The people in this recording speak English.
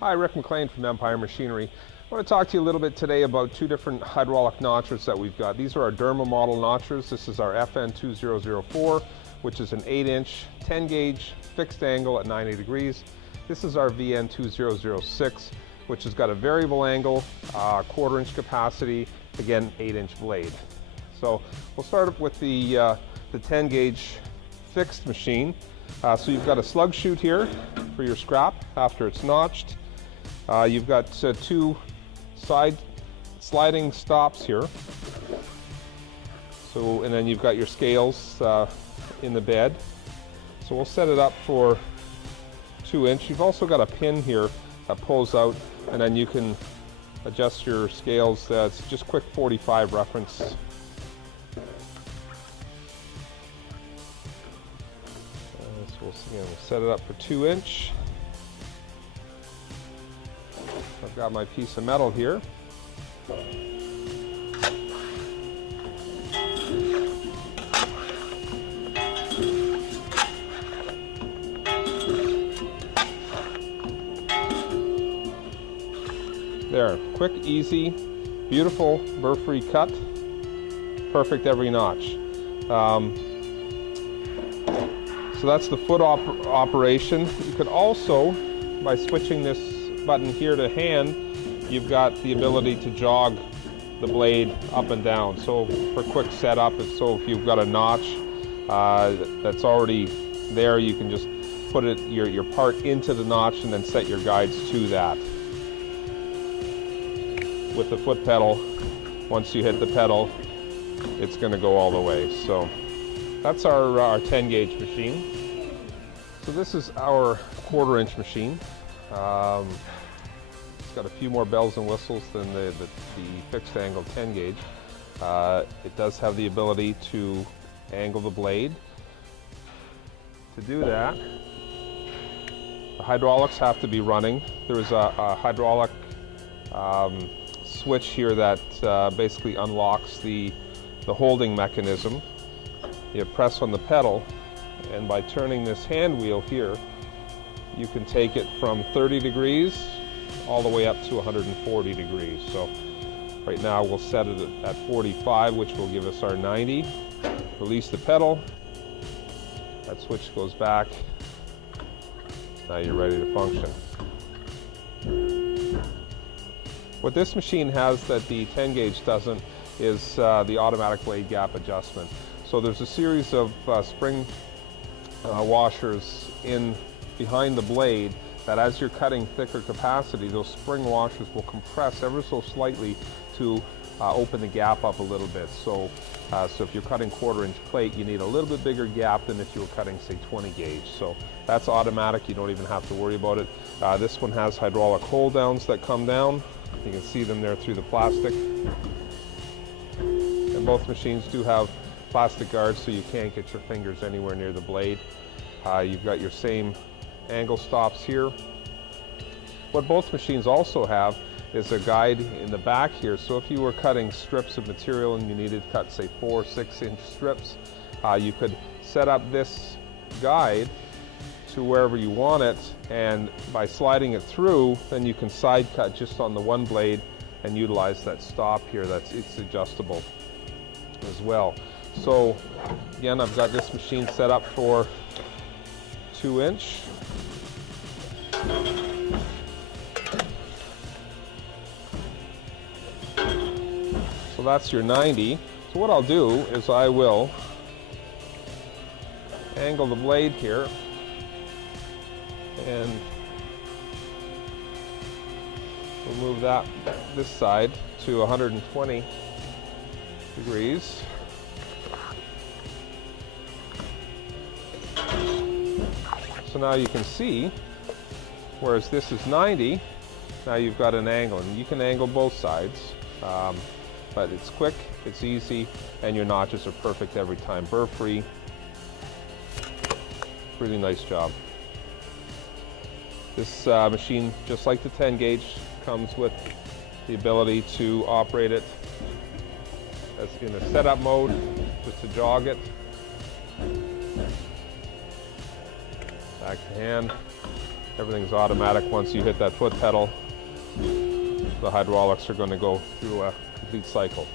Hi, Rick McLean from Empire Machinery. I want to talk to you a little bit today about two different hydraulic notchers that we've got. These are our DURMA model notchers. This is our FN2004, which is an 8-inch, 10-gauge fixed angle at 90 degrees. This is our VN2006, which has got a variable angle, 1/4-inch capacity, again 8-inch blade. So we'll start with the 10-gauge fixed machine. So you've got a slug chute here for your scrap after it's notched. You've got two side sliding stops here. So, and then you've got your scales in the bed. So we'll set it up for 2-inch. You've also got a pin here that pulls out, and then you can adjust your scales. It's just quick 45 reference. So we'll set it up for 2-inch. I've got my piece of metal here. There, quick, easy, beautiful burr-free cut, perfect every notch. So that's the foot operation. You could also, by switching this button here to hand, you've got the ability to jog the blade up and down. So for quick setup, so if you've got a notch that's already there, you can just put your part into the notch and then set your guides to that. With the foot pedal, once you hit the pedal, it's going to go all the way. So that's our 10-gauge machine. So this is our 1/4-inch machine. It's got a few more bells and whistles than the fixed angle 10-gauge. It does have the ability to angle the blade. To do that, the hydraulics have to be running. There is a hydraulic switch here that basically unlocks the holding mechanism. You press on the pedal, and by turning this hand wheel here, you can take it from 30 degrees all the way up to 140 degrees. So right now we'll set it at 45, which will give us our 90. Release the pedal. That switch goes back. Now you're ready to function. What this machine has that the 10-gauge doesn't is the automatic blade gap adjustment. So there's a series of spring washers in behind the blade that, as you're cutting thicker capacity, those spring washers will compress ever so slightly to open the gap up a little bit. So if you're cutting 1/4-inch plate, you need a little bit bigger gap than if you were cutting, say, 20-gauge. So that's automatic. You don't even have to worry about it. This one has hydraulic hold downs that come down. You can see them there through the plastic. And both machines do have plastic guards, so you can't get your fingers anywhere near the blade. You've got your same angle stops here. What both machines also have is a guide in the back here. So if you were cutting strips of material and you needed to cut, say, 4 or 6-inch strips, you could set up this guide to wherever you want it, and by sliding it through, then you can side cut just on the one blade and utilize that stop here. It's adjustable as well. So again, I've got this machine set up for 2-inch. So that's your 90. So what I'll do is I will angle the blade here and we'll move this side to 120 degrees. So now you can see, whereas this is 90, now you've got an angle, and you can angle both sides, but it's quick, it's easy, and your notches are perfect every time, burr-free. Really nice job. This machine, just like the 10-gauge, comes with the ability to operate it as in a setup mode, just to jog it. Back to hand. Everything's automatic. Once you hit that foot pedal, the hydraulics are going to go through a complete cycle.